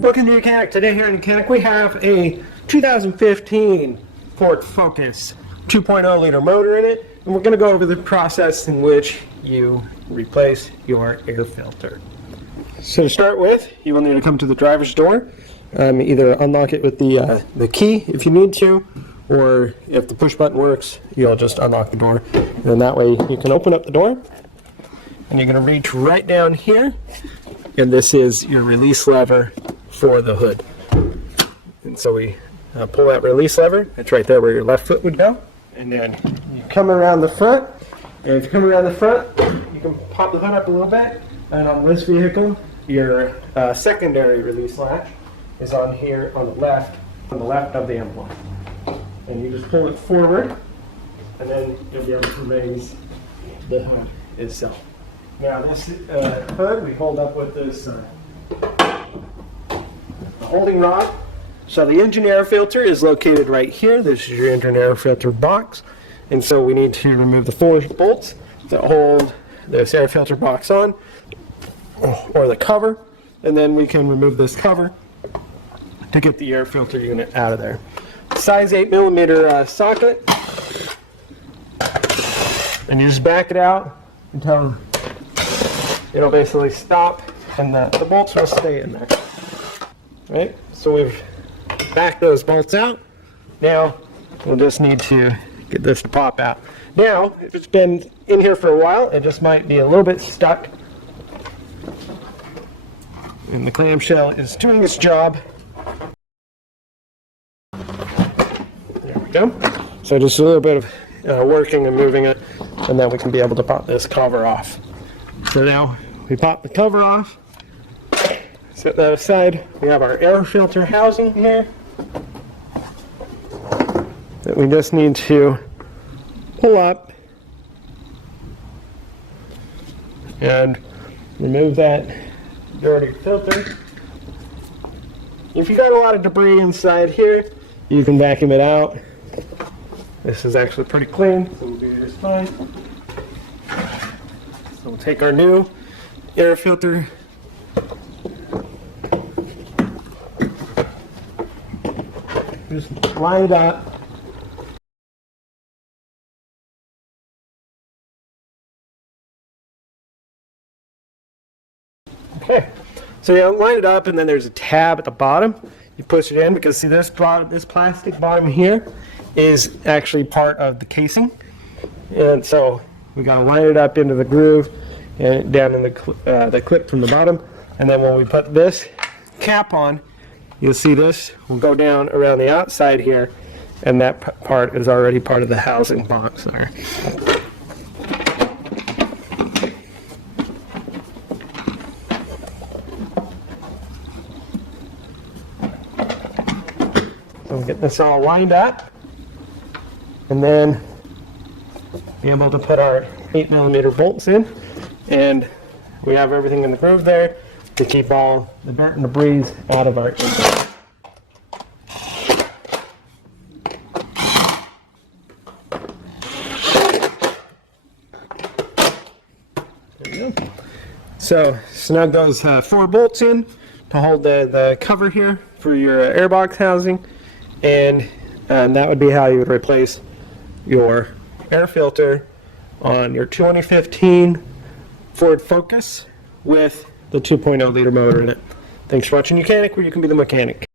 Welcome to YOUCANIC. Today here in YOUCANIC we have a 2015 Ford Focus 2.0 liter motor in it, and we're going to go over the process in which you replace your air filter. So to start with, you will need to come to the driver's door. Either unlock it with the key if you need to, or if the push button works, you'll just unlock the door. And then that way you can open up the door, and you're going to reach right down here, and this is your release lever for the hood. And so we pull that release lever. It's right there where your left foot would go. And then you come around the front. And if you come around the front, you can pop the hood up a little bit. And on this vehicle, your secondary release latch is on here on the left of the envelope. And you just pull it forward, and then you'll be able to raise the hood itself. Now this hood we hold up with this holding rod. So the engine air filter is located right here. This is your engine air filter box. And so we need to remove the 4 bolts that hold this air filter box on, or the cover. And then we can remove this cover to get the air filter unit out of there. Size 8mm socket. And you just back it out until it'll basically stop, and the bolts will stay in there. Right? So we've backed those bolts out. Now we'll just need to get this to pop out. Now, if it's been in here for a while, it just might be a little bit stuck. And the clamshell is doing its job. There we go. So just a little bit of working and moving it, and then we can be able to pop this cover off. So now we pop the cover off. Set that aside. We have our air filter housing here that we just need to pull up and remove that dirty filter. If you got a lot of debris inside here, you can vacuum it out. This is actually pretty clean, so we'll do just fine. So we'll take our new air filter, just line it up. Okay, so you line it up, and then there's a tab at the bottom. You push it in, because see this plastic bottom here is actually part of the casing, and so we got to line it up into the groove and down in the clip from the bottom. And then when we put this cap on, you'll see this will go down around the outside here, and that part is already part of the housing box there. So we'll get this all lined up, and then be able to put our 8mm bolts in, and we have everything in the groove there to keep all the dirt and debris out of our engine. There you go. So snug those 4 bolts in to hold the cover here for your airbox housing, and that would be how you would replace your air filter on your 2015 Ford Focus with the 2.0 liter motor in it. Thanks for watching YOUCANIC, where you can be the mechanic.